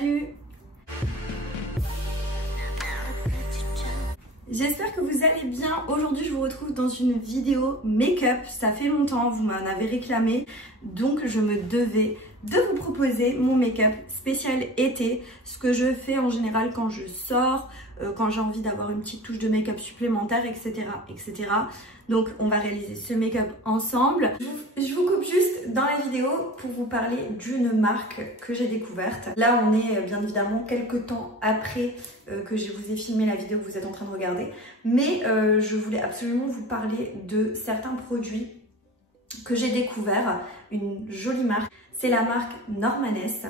Salut! J'espère que vous allez bien. Aujourd'hui, je vous retrouve dans une vidéo make-up. Ça fait longtemps, vous m'en avez réclamé. Donc, je me devais de vous proposer mon make-up spécial été. Ce que je fais en général quand je sors, quand j'ai envie d'avoir une petite touche de make-up supplémentaire, etc., etc. Donc, on va réaliser ce make-up ensemble. Je vous coupe juste dans la vidéo pour vous parler d'une marque que j'ai découverte. Là, on est bien évidemment quelques temps après que je vous ai filmé la vidéo que vous êtes en train de regarder. Mais je voulais absolument vous parler de certains produits que j'ai découverts. Une jolie marque. C'est la marque Normanès.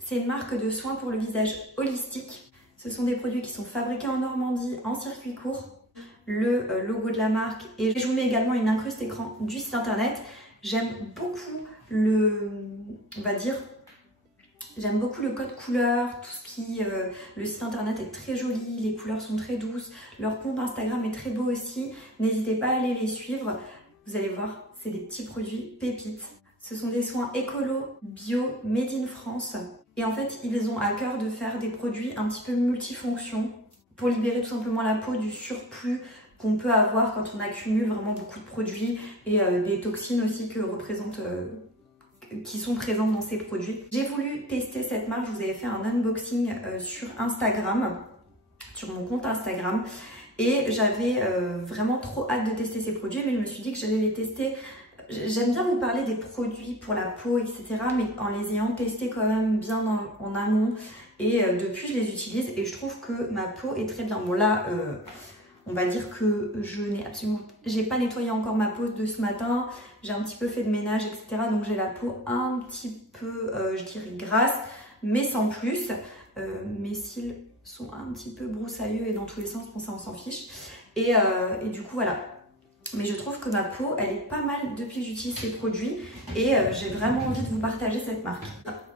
C'est une marque de soins pour le visage holistique. Ce sont des produits qui sont fabriqués en Normandie en circuit court. Le logo de la marque et je vous mets également une incruste écran du site internet. J'aime beaucoup j'aime beaucoup le code couleur, tout ce qui, le site internet est très joli, les couleurs sont très douces, leur compte Instagram est très beau aussi. N'hésitez pas à aller les suivre, vous allez voir, c'est des petits produits pépites. Ce sont des soins écolo, bio, made in France. Et en fait, ils ont à cœur de faire des produits un petit peu multifonctions pour libérer tout simplement la peau du surplus qu'on peut avoir quand on accumule vraiment beaucoup de produits et des toxines aussi qui sont présentes dans ces produits. J'ai voulu tester cette marque, je vous avais fait un unboxing sur Instagram, sur mon compte Instagram, et j'avais vraiment trop hâte de tester ces produits, mais je me suis dit que j'allais les tester. J'aime bien vous parler des produits pour la peau, etc., mais en les ayant testés quand même bien en amont. Et depuis, je les utilise et je trouve que ma peau est très bien. Bon là, on va dire que j'ai pas nettoyé encore ma peau de ce matin. J'ai un petit peu fait de ménage, etc. Donc j'ai la peau un petit peu, je dirais, grasse, mais sans plus. Mes cils sont un petit peu broussailleux et dans tous les sens, bon ça on s'en fiche. Et du coup, voilà. Mais je trouve que ma peau, elle est pas mal depuis que j'utilise ces produits et j'ai vraiment envie de vous partager cette marque.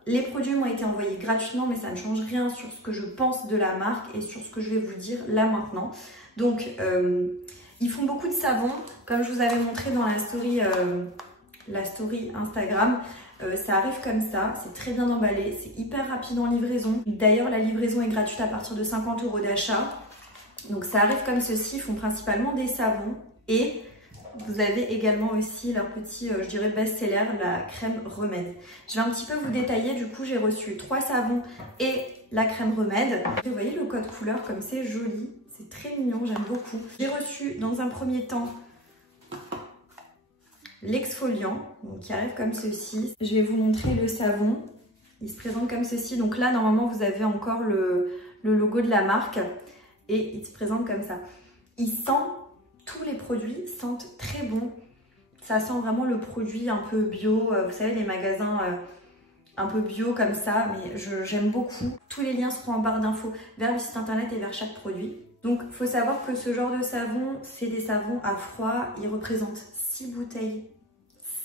Les produits m'ont été envoyés gratuitement, mais ça ne change rien sur ce que je pense de la marque et sur ce que je vais vous dire là maintenant. Donc, ils font beaucoup de savons, comme je vous avais montré dans la story Instagram. Ça arrive comme ça, c'est très bien emballé, c'est hyper rapide en livraison. D'ailleurs, la livraison est gratuite à partir de 50 € d'achat. Donc, ça arrive comme ceci, ils font principalement des savons. Et vous avez également aussi leur petit, je dirais, best-seller, la crème remède. Je vais un petit peu vous détailler. Du coup, j'ai reçu 3 savons et la crème remède. Vous voyez le code couleur comme c'est joli. C'est très mignon, j'aime beaucoup. J'ai reçu dans un premier temps l'exfoliant, qui arrive comme ceci. Je vais vous montrer le savon. Il se présente comme ceci. Donc là, normalement, vous avez encore le logo de la marque. Et il se présente comme ça. Il sent... Tous les produits sentent très bon. Ça sent vraiment le produit un peu bio. Vous savez, les magasins un peu bio comme ça. Mais j'aime beaucoup. Tous les liens seront en barre d'infos vers le site internet et vers chaque produit. Donc, il faut savoir que ce genre de savon, c'est des savons à froid. Ils représentent 6 bouteilles.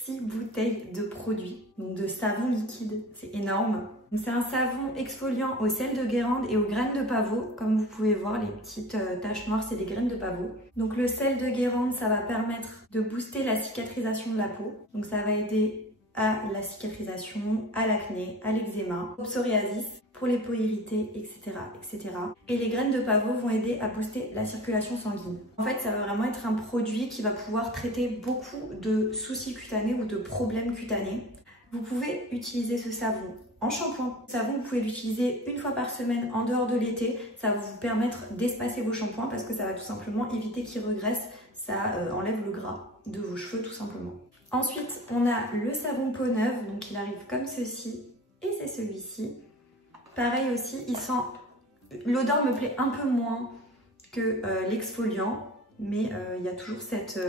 6 bouteilles de produits. Donc, de savon liquide. C'est énorme. C'est un savon exfoliant au sel de Guérande et aux graines de pavot. Comme vous pouvez voir, les petites taches noires, c'est des graines de pavot. Donc le sel de Guérande, ça va permettre de booster la cicatrisation de la peau. Donc ça va aider à la cicatrisation, à l'acné, à l'eczéma, au psoriasis, pour les peaux irritées, etc., etc. Et les graines de pavot vont aider à booster la circulation sanguine. En fait, ça va vraiment être un produit qui va pouvoir traiter beaucoup de soucis cutanés ou de problèmes cutanés. Vous pouvez utiliser ce savon en shampoing. Ce savon, vous pouvez l'utiliser une fois par semaine en dehors de l'été. Ça va vous permettre d'espacer vos shampoings parce que ça va tout simplement éviter qu'ils regressent. Ça enlève le gras de vos cheveux tout simplement. Ensuite, on a le savon peau neuve. Donc il arrive comme ceci et c'est celui-ci. Pareil aussi, il sent... L'odeur me plaît un peu moins que l'exfoliant, mais il y a toujours cette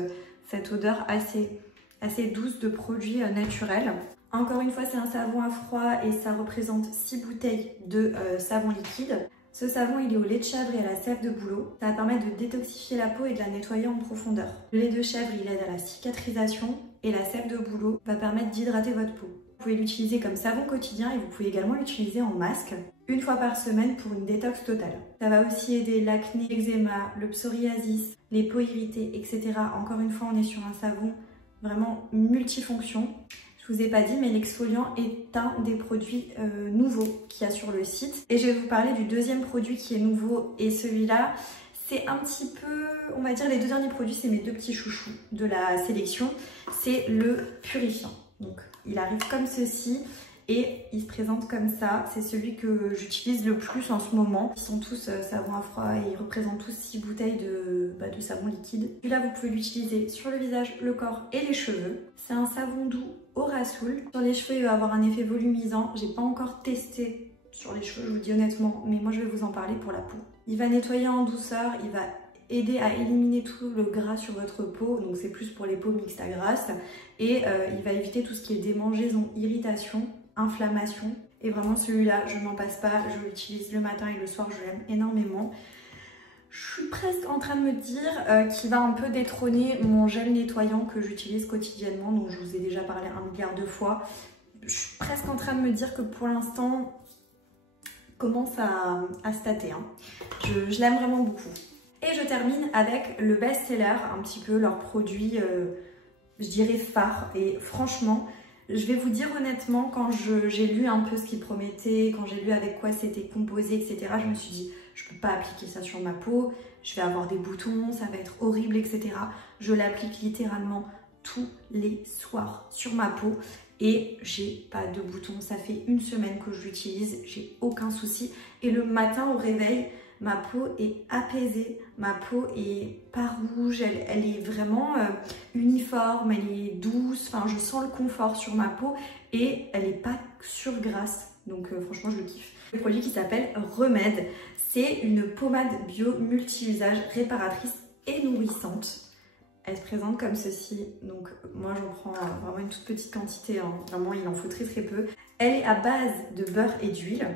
odeur assez douce de produit naturel. Encore une fois, c'est un savon à froid et ça représente 6 bouteilles de savon liquide. Ce savon, il est au lait de chèvre et à la sève de bouleau. Ça va permettre de détoxifier la peau et de la nettoyer en profondeur. Le lait de chèvre, il aide à la cicatrisation et la sève de bouleau va permettre d'hydrater votre peau. Vous pouvez l'utiliser comme savon quotidien et vous pouvez également l'utiliser en masque une fois par semaine pour une détox totale. Ça va aussi aider l'acné, l'eczéma, le psoriasis, les peaux irritées, etc. Encore une fois, on est sur un savon vraiment multifonction. Je Je vous ai pas dit, mais l'exfoliant est un des produits nouveaux qu'il y a sur le site. Et je vais vous parler du deuxième produit qui est nouveau. Et celui-là, c'est un petit peu, on va dire, les deux derniers produits, c'est mes deux petits chouchous de la sélection. C'est le purifiant. Donc, il arrive comme ceci. Et il se présente comme ça, c'est celui que j'utilise le plus en ce moment. Ils sont tous savon à froid et ils représentent tous 6 bouteilles de savon liquide. Celui-là, vous pouvez l'utiliser sur le visage, le corps et les cheveux. C'est un savon doux au rasoul. Sur les cheveux, il va avoir un effet volumisant. J'ai pas encore testé sur les cheveux, je vous dis honnêtement, mais moi je vais vous en parler pour la peau. Il va nettoyer en douceur, il va aider à éliminer tout le gras sur votre peau, donc c'est plus pour les peaux mixtes à grasses. Et il va éviter tout ce qui est démangeaison, irritation, inflammation. Et vraiment celui-là, je n'en passe pas, je l'utilise le matin et le soir, je l'aime énormément. Je suis presque en train de me dire qu'il va un peu détrôner mon gel nettoyant que j'utilise quotidiennement, donc je vous ai déjà parlé 1 milliard de fois. Je suis presque en train de me dire que pour l'instant, commence à se tâter, hein. Je l'aime vraiment beaucoup. Et je termine avec le best-seller, un petit peu leur produit, je dirais phare. Et franchement, je vais vous dire honnêtement, quand j'ai lu un peu ce qu'ils promettaient, quand j'ai lu avec quoi c'était composé, etc., je me suis dit, je peux pas appliquer ça sur ma peau, je vais avoir des boutons, ça va être horrible, etc. Je l'applique littéralement tous les soirs sur ma peau et j'ai pas de boutons. Ça fait 1 semaine que je l'utilise, j'ai aucun souci. Et le matin au réveil, ma peau est apaisée, ma peau est pas rouge, elle est vraiment uniforme, elle est douce, enfin je sens le confort sur ma peau et elle est pas surgrasse, donc franchement je le kiffe. Le produit qui s'appelle Remède, c'est une pommade bio multi-usage réparatrice et nourrissante. Elle se présente comme ceci, donc moi j'en prends vraiment une toute petite quantité, hein. Vraiment il en faut très peu. Elle est à base de beurre et d'huile,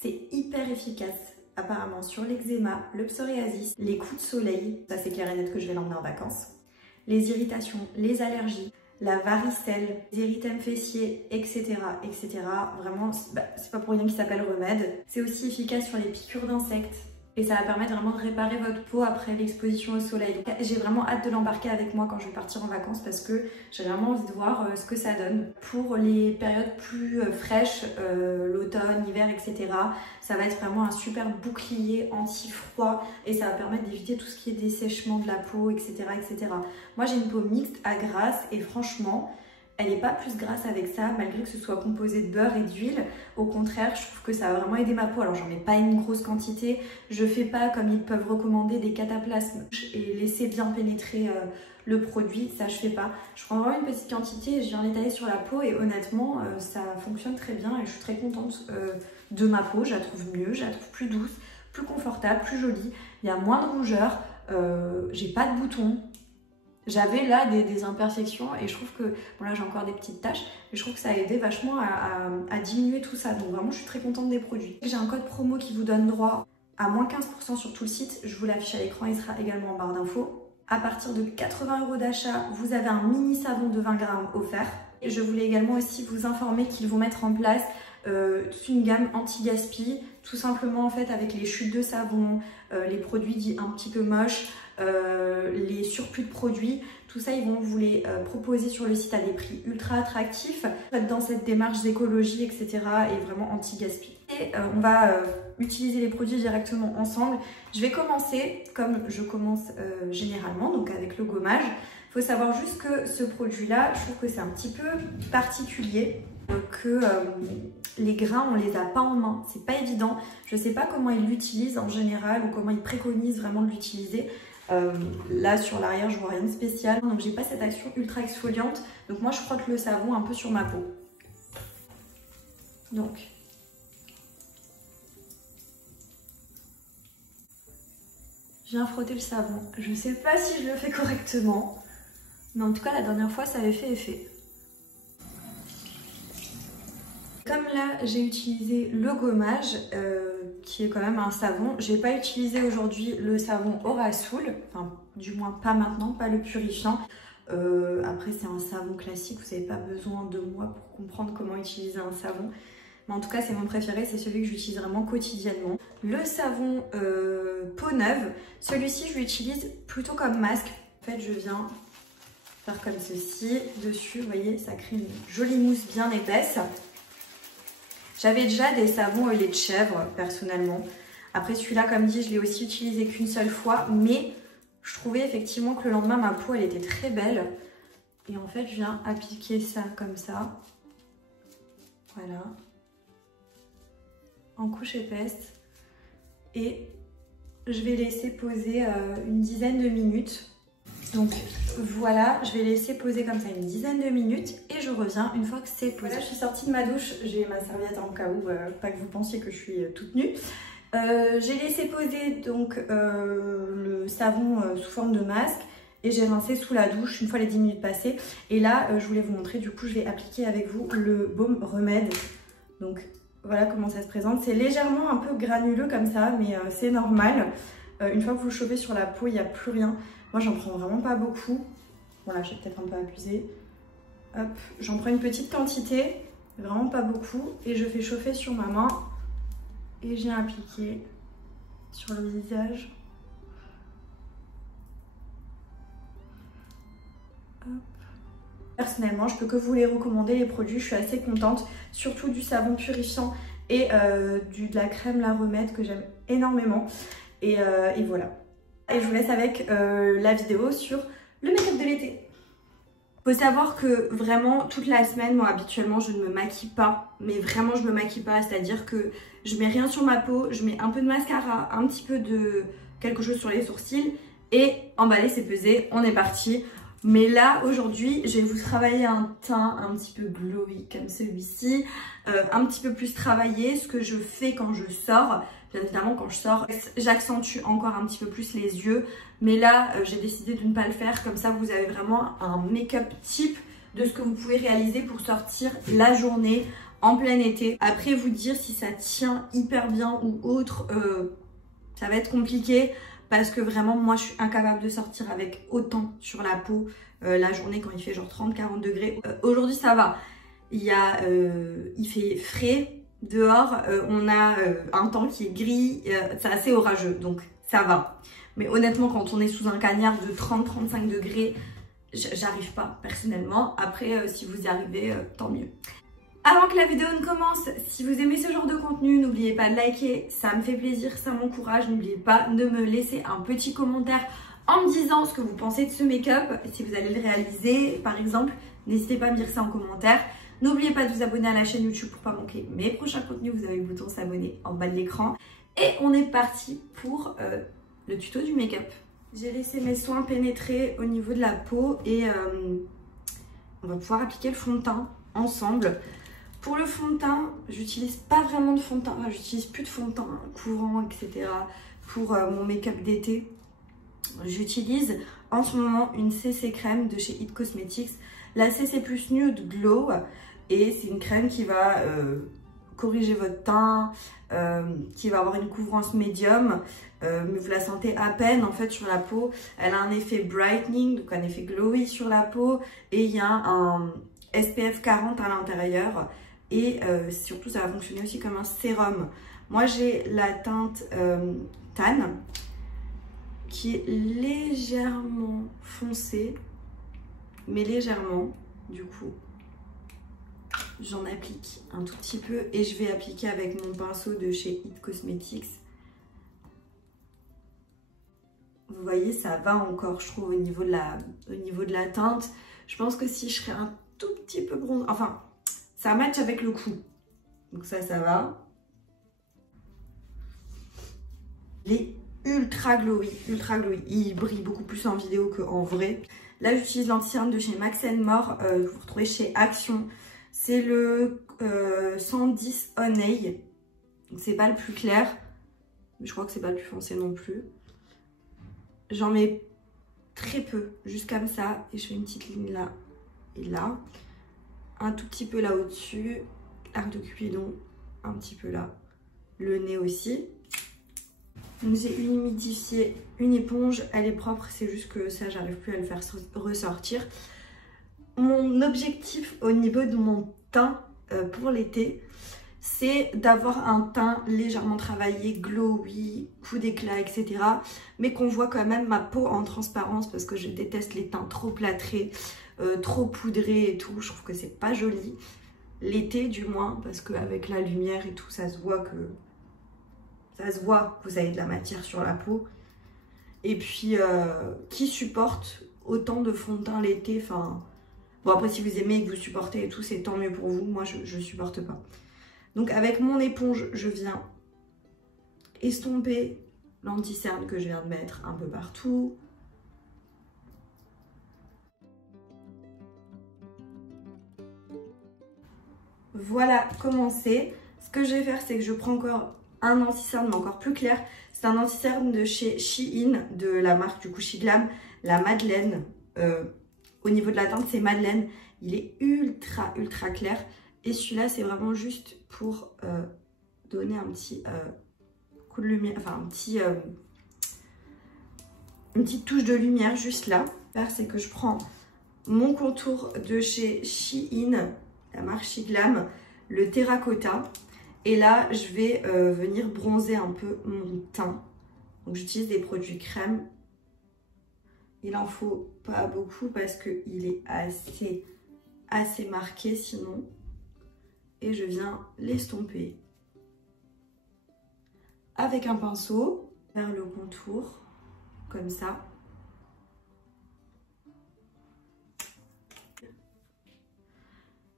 c'est hyper efficace. Apparemment sur l'eczéma, le psoriasis, les coups de soleil, ça c'est clair et net que je vais l'emmener en vacances, les irritations, les allergies, la varicelle, les érythèmes fessiers, etc. etc. Vraiment, c'est pas pour rien qu'il s'appelle Remède. C'est aussi efficace sur les piqûres d'insectes et ça va permettre vraiment de réparer votre peau après l'exposition au soleil. Donc j'ai vraiment hâte de l'embarquer avec moi quand je vais partir en vacances parce que j'ai vraiment envie de voir ce que ça donne. Pour les périodes plus fraîches, l'automne, l'hiver, etc., ça va être vraiment un super bouclier anti-froid et ça va permettre d'éviter tout ce qui est dessèchement de la peau, etc. etc. Moi j'ai une peau mixte à grasse et franchement, elle n'est pas plus grasse avec ça, malgré que ce soit composé de beurre et d'huile. Au contraire, je trouve que ça a vraiment aidé ma peau. Alors, j'en mets pas une grosse quantité. Je fais pas comme ils peuvent recommander des cataplasmes et laisser bien pénétrer le produit. Ça, je fais pas. Je prends vraiment une petite quantité et je viens l'étaler sur la peau. Et honnêtement, ça fonctionne très bien et je suis très contente de ma peau. Je la trouve mieux, je la trouve plus douce, plus confortable, plus jolie. Il y a moins de rougeur. J'ai pas de boutons. J'avais là des imperfections et je trouve que, bon là j'ai encore des petites taches, mais je trouve que ça a aidé vachement à diminuer tout ça. Donc vraiment je suis très contente des produits. J'ai un code promo qui vous donne droit à moins 15% sur tout le site. Je vous l'affiche à l'écran, il sera également en barre d'infos. À partir de 80 € d'achat, vous avez un mini savon de 20 grammes offert. Et je voulais également aussi vous informer qu'ils vont mettre en place toute une gamme anti-gaspi, tout simplement en fait avec les chutes de savon, les produits dits un petit peu moches, les surplus de produits, tout ça ils vont vous les proposer sur le site à des prix ultra attractifs dans cette démarche d'écologie, etc. et vraiment anti-gaspi. Et on va utiliser les produits directement ensemble. Je vais commencer comme je commence généralement, donc avec le gommage. Il faut savoir juste que ce produit là, je trouve que c'est un petit peu particulier, que les grains on les a pas en main, c'est pas évident. Je sais pas comment ils l'utilisent en général ou comment ils préconisent vraiment de l'utiliser. Là sur l'arrière je vois rien de spécial, donc j'ai pas cette action ultra exfoliante, donc moi je frotte le savon un peu sur ma peau. Donc je viens frotter le savon, je sais pas si je le fais correctement, mais en tout cas la dernière fois ça avait fait effet. Comme là j'ai utilisé le gommage qui est quand même un savon, j'ai pas utilisé aujourd'hui le savon au rasoul, enfin du moins pas maintenant, pas le purifiant. Après c'est un savon classique, vous n'avez pas besoin de moi pour comprendre comment utiliser un savon. Mais en tout cas c'est mon préféré, c'est celui que j'utilise vraiment quotidiennement. Le savon peau neuve, celui-ci je l'utilise plutôt comme masque. En fait je viens faire comme ceci. Dessus, vous voyez, ça crée une jolie mousse bien épaisse. J'avais déjà des savons au lait de chèvre, personnellement. Après, celui-là, comme dit, je l'ai aussi utilisé qu'une seule fois. Mais je trouvais effectivement que le lendemain, ma peau, elle était très belle. Et en fait, je viens appliquer ça comme ça. Voilà. En couche épaisse. Et je vais laisser poser une dizaine de minutes. Donc voilà, je vais laisser poser comme ça une dizaine de minutes et je reviens une fois que c'est posé. Voilà, je suis sortie de ma douche, j'ai ma serviette en cas où, pas que vous pensiez que je suis toute nue. J'ai laissé poser donc le savon sous forme de masque et j'ai rincé sous la douche une fois les 10 minutes passées. Et là, je voulais vous montrer, du coup, je vais appliquer avec vous le baume remède. Donc voilà comment ça se présente. C'est légèrement un peu granuleux comme ça, mais c'est normal. Une fois que vous le chauffez sur la peau, il n'y a plus rien. Moi, j'en prends vraiment pas beaucoup. Voilà, j'ai peut-être un peu abusé. Hop, j'en prends une petite quantité, vraiment pas beaucoup. Et je fais chauffer sur ma main. Et je viens appliquer sur le visage. Hop. Personnellement, je peux que vous les recommander, les produits. Je suis assez contente, surtout du savon purifiant et de la crème La Remède que j'aime énormément. Et voilà. Et je vous laisse avec la vidéo sur le make-up de l'été. Faut savoir que vraiment toute la semaine, moi habituellement je ne me maquille pas. Mais vraiment je me maquille pas, c'est-à-dire que je mets rien sur ma peau, je mets un peu de mascara, un petit peu de quelque chose sur les sourcils. Et emballé, c'est pesé, on est parti. Mais là aujourd'hui je vais vous travailler un teint un petit peu glowy comme celui-ci, un petit peu plus travaillé, ce que je fais quand je sors. Bien évidemment, quand je sors, j'accentue encore un petit peu plus les yeux. Mais là, j'ai décidé de ne pas le faire. Comme ça, vous avez vraiment un make-up type de ce que vous pouvez réaliser pour sortir la journée en plein été. Après, vous dire si ça tient hyper bien ou autre, ça va être compliqué. Parce que vraiment, moi, je suis incapable de sortir avec autant sur la peau la journée quand il fait genre 30-40 degrés. Aujourd'hui, ça va. Il fait frais. Dehors, on a un temps qui est gris, c'est assez orageux, donc ça va. Mais honnêtement, quand on est sous un cagnard de 30-35 degrés, j'arrive pas personnellement. Après, si vous y arrivez, tant mieux. Avant que la vidéo ne commence, si vous aimez ce genre de contenu, n'oubliez pas de liker, ça me fait plaisir, ça m'encourage. N'oubliez pas de me laisser un petit commentaire en me disant ce que vous pensez de ce make-up. Si vous allez le réaliser, par exemple, n'hésitez pas à me dire ça en commentaire. N'oubliez pas de vous abonner à la chaîne YouTube pour pas manquer mes prochains contenus. Vous avez le bouton s'abonner en bas de l'écran. Et on est parti pour le tuto du make-up. J'ai laissé mes soins pénétrer au niveau de la peau et on va pouvoir appliquer le fond de teint ensemble. Pour le fond de teint, j'utilise pas vraiment de fond de teint. Enfin, j'utilise plus de fond de teint courant, etc. pour mon make-up d'été. J'utilise en ce moment une CC crème de chez It Cosmetics. La CC Plus Nude Glow. Et c'est une crème qui va corriger votre teint, qui va avoir une couvrance médium, mais vous la sentez à peine en fait sur la peau. Elle a un effet brightening, donc un effet glowy sur la peau, et il y a un SPF 40 à l'intérieur, et surtout ça va fonctionner aussi comme un sérum. Moi j'ai la teinte Tan, qui est légèrement foncée, mais légèrement du coup. J'en applique un tout petit peu et je vais appliquer avec mon pinceau de chez It Cosmetics. Vous voyez, ça va encore, je trouve, au niveau de la teinte. Je pense que si je serais un tout petit peu bronze, enfin, ça match avec le cou. Donc ça va. Il est ultra glowy, ultra glowy. Il brille beaucoup plus en vidéo qu'en vrai. Là, j'utilise l'anti-cerne de chez Max & More, que vous retrouvez chez Action. C'est le 110 Honey. C'est pas le plus clair. Mais je crois que c'est pas le plus foncé non plus. J'en mets très peu, juste comme ça. Et je fais une petite ligne là et là. Un tout petit peu là au-dessus. Arc de Cupidon, un petit peu là. Le nez aussi. Donc j'ai humidifié une éponge. Elle est propre, c'est juste que ça, j'arrive plus à le faire ressortir. Mon objectif au niveau de mon teint pour l'été, c'est d'avoir un teint légèrement travaillé, glowy, coup d'éclat, etc. Mais qu'on voit quand même ma peau en transparence parce que je déteste les teints trop plâtrés, trop poudrés et tout. Je trouve que c'est pas joli. L'été du moins, parce qu'avec la lumière et tout, ça se voit que vous avez de la matière sur la peau. Et puis, qui supporte autant de fond de teint l'été, enfin... Bon, après, si vous aimez et que vous supportez et tout, c'est tant mieux pour vous. Moi, je supporte pas. Donc, avec mon éponge, je viens estomper l'anti-cerne que je viens de mettre un peu partout. Voilà comment c'est. Ce que je vais faire, c'est que je prends encore un anti-cerne, mais encore plus clair. C'est un anti-cerne de chez Shein, de la marque du coup Shiglam, la Madeleine. Au niveau de la teinte, c'est Madeleine. Il est ultra clair. Et celui-là, c'est vraiment juste pour donner un petit coup de lumière, enfin une petite touche de lumière juste là. Là, c'est que je prends mon contour de chez Shein, la marque Shiglam, le terracotta. Et là, je vais venir bronzer un peu mon teint. Donc, j'utilise des produits crème. Il en faut pas beaucoup parce qu'il est assez marqué sinon. Et je viens l'estomper avec un pinceau vers le contour, comme ça.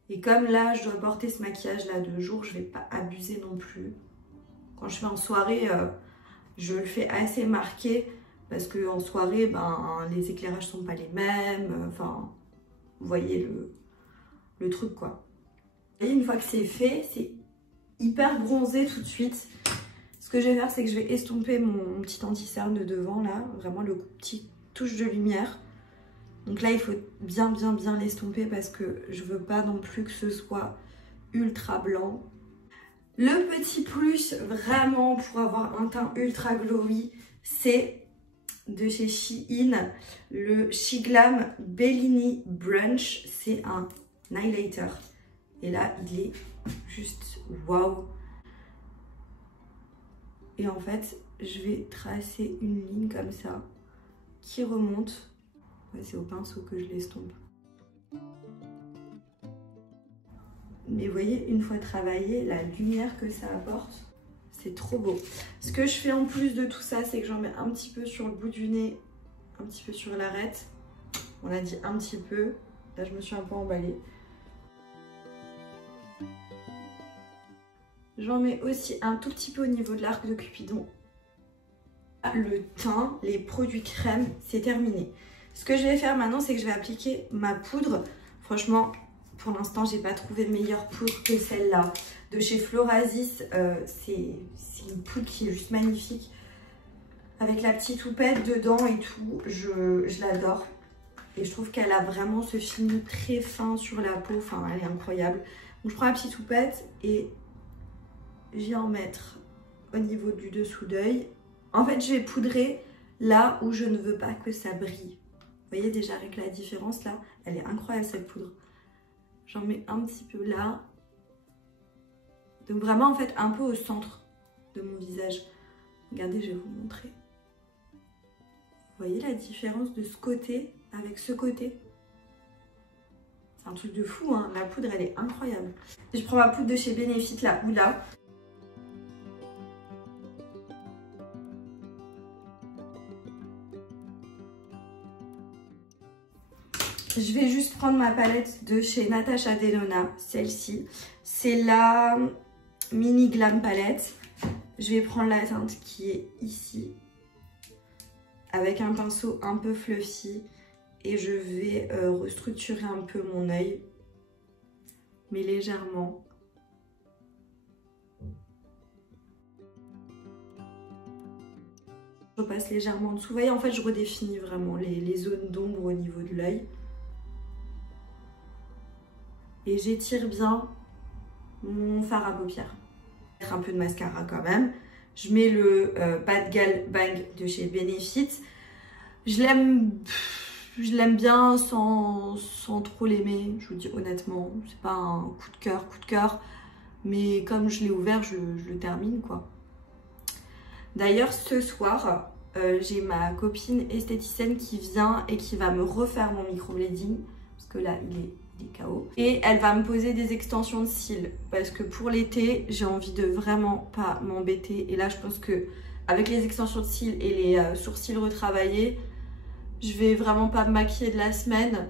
Et comme là, je dois porter ce maquillage-là de jour, je ne vais pas abuser non plus. Quand je fais en soirée, je le fais assez marqué parce qu'en soirée, ben, les éclairages sont pas les mêmes. Enfin, vous voyez le truc, quoi. Et une fois que c'est fait, c'est hyper bronzé tout de suite. Ce que je vais faire, c'est que je vais estomper mon petit anti-cerne de devant, là. Vraiment le petit touche de lumière. Donc là, il faut bien l'estomper parce que je veux pas non plus que ce soit ultra blanc. Le petit plus, vraiment, pour avoir un teint ultra glowy, c'est de chez Shein, le Shiglam Bellini Brunch. C'est un highlighter. Et là, il est juste waouh. Et en fait, je vais tracer une ligne comme ça qui remonte. Ouais, c'est au pinceau que je l'estompe. Mais vous voyez, une fois travaillé, la lumière que ça apporte, c'est trop beau. Ce que je fais en plus de tout ça, c'est que j'en mets un petit peu sur le bout du nez, un petit peu sur l'arête. On a dit un petit peu. Là, je me suis un peu emballée. J'en mets aussi un tout petit peu au niveau de l'arc de Cupidon. Le teint, les produits crème, c'est terminé. Ce que je vais faire maintenant, c'est que je vais appliquer ma poudre. Franchement, pour l'instant, j'ai pas trouvé meilleure poudre que celle-là. De chez Florasis, c'est une poudre qui est juste magnifique. Avec la petite houppette dedans et tout, je l'adore. Et je trouve qu'elle a vraiment ce fini très fin sur la peau. Enfin, elle est incroyable. Donc, je prends la petite houppette et je viens en mettre au niveau du dessous d'œil. En fait, je vais poudrer là où je ne veux pas que ça brille. Vous voyez déjà avec la différence là, elle est incroyable cette poudre. J'en mets un petit peu là. Donc vraiment en fait un peu au centre de mon visage. Regardez, je vais vous montrer. Vous voyez la différence de ce côté avec ce côté? C'est un truc de fou, hein. La poudre elle est incroyable. Je prends ma poudre de chez Benefit, la Hoola. Je vais juste prendre ma palette de chez Natasha Denona, celle-ci. C'est la Mini Glam Palette. Je vais prendre la teinte qui est ici, avec un pinceau un peu fluffy. Et je vais restructurer un peu mon œil, mais légèrement. Je repasse légèrement en dessous. Vous voyez, en fait, je redéfinis vraiment les zones d'ombre au niveau de l'œil. Et j'étire bien mon fard à paupières. Un peu de mascara quand même. Je mets le Bad Gal Bang de chez Benefit. Je l'aime bien sans trop l'aimer. Je vous dis honnêtement, c'est pas un coup de cœur. Mais comme je l'ai ouvert, je le termine quoi. D'ailleurs, ce soir, j'ai ma copine esthéticienne qui vient et qui va me refaire mon microblading. Parce que là, il est KO. Et elle va me poser des extensions de cils. Parce que pour l'été, j'ai envie de vraiment pas m'embêter. Et là, je pense que avec les extensions de cils et les sourcils retravaillés, je vais vraiment pas me maquiller de la semaine.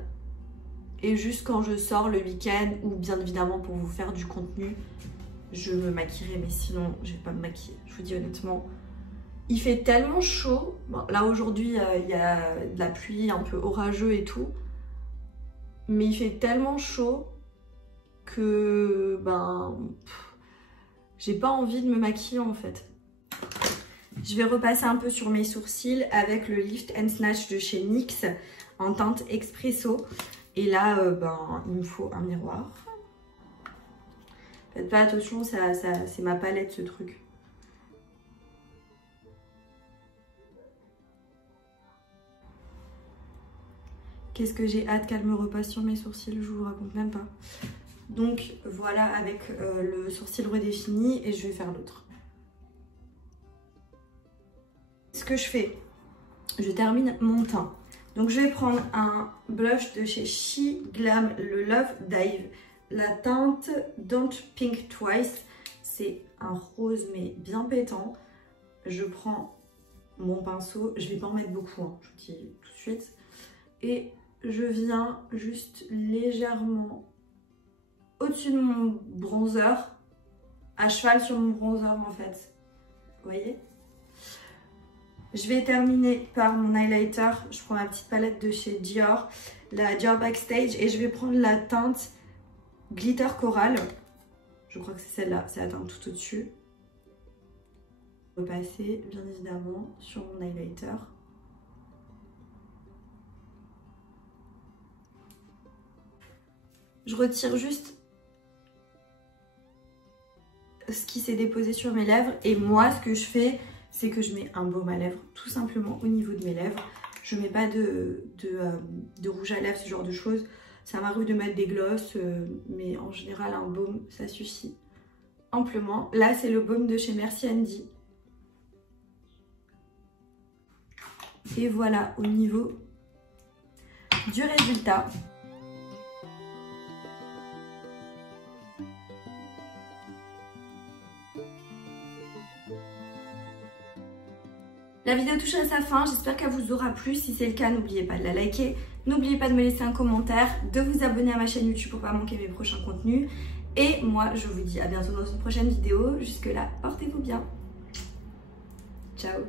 Et juste quand je sors le week-end, ou bien évidemment pour vous faire du contenu, je me maquillerai. Mais sinon, je vais pas me maquiller. Je vous dis honnêtement. Il fait tellement chaud. Bon, là aujourd'hui, il y a de la pluie, un peu orageux et tout. Mais il fait tellement chaud que j'ai pas envie de me maquiller en fait. Je vais repasser un peu sur mes sourcils avec le Lift and Snatch de chez NYX en teinte Expresso. Et là, il me faut un miroir. Faites pas attention, c'est ma palette ce truc. Qu'est-ce que j'ai hâte qu'elle me repasse sur mes sourcils, je vous raconte même pas. Donc voilà avec le sourcil redéfini et je vais faire l'autre. Ce que je fais, je termine mon teint. Donc je vais prendre un blush de chez She Glam, le Love Dive. La teinte Don't Pink Twice. C'est un rose mais bien pétant. Je prends mon pinceau, je vais pas en mettre beaucoup, hein, je vous dis tout de suite. Et je viens juste légèrement au-dessus de mon bronzer, à cheval sur mon bronzer en fait. Vous voyez? Je vais terminer par mon highlighter. Je prends ma petite palette de chez Dior, la Dior Backstage, et je vais prendre la teinte Glitter Coral. Je crois que c'est celle-là, c'est la teinte tout au-dessus. Repasser bien évidemment sur mon highlighter. Je retire juste ce qui s'est déposé sur mes lèvres. Et moi, ce que je fais, c'est que je mets un baume à lèvres, tout simplement au niveau de mes lèvres. Je mets pas de rouge à lèvres, ce genre de choses. Ça m'arrive de mettre des glosses, mais en général, un baume, ça suffit amplement. Là, c'est le baume de chez Merci Andy. Et voilà, au niveau du résultat. La vidéo touche à sa fin, j'espère qu'elle vous aura plu. Si c'est le cas, n'oubliez pas de la liker. N'oubliez pas de me laisser un commentaire, de vous abonner à ma chaîne YouTube pour ne pas manquer mes prochains contenus. Et moi, je vous dis à bientôt dans une prochaine vidéo. Jusque là, portez-vous bien. Ciao.